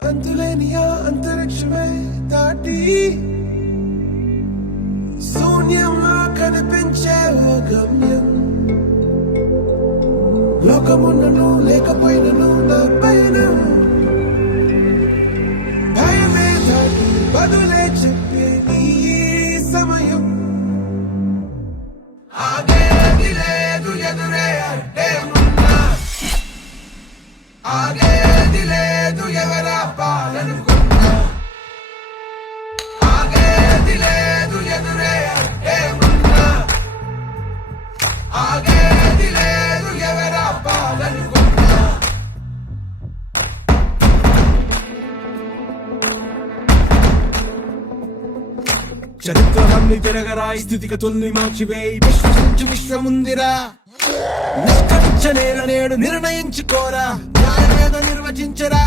అంతులేని ఆ అంతరిక్షమే దాటి శూన్యంలో కనిపించే ఓ గమ్యం. లోకమున్నను లేకపోయినను నా పైన భయమే దాటి బదులే చెప్పే నీ సమయం. ఆగేది లేదు ఎదురే అడ్డే ఉన్నా, ఆగేది లేదు ఎవరా పాలనుకున్నా, ఆగేది లేదు ఎదురే అడ్డే ఉన్నా, ఆగేది లేదు ఎవరా పాలనుకున్నా. చరిత్రలన్నీ తిరగరా, స్థితిగతుల్ని మార్చివేయి, విశ్వసించు విశ్వముందిరా. నిష్కరించ నేల నేడు నిర్ణయించుకోరా, న్యాయమేదో నిర్వచించరా.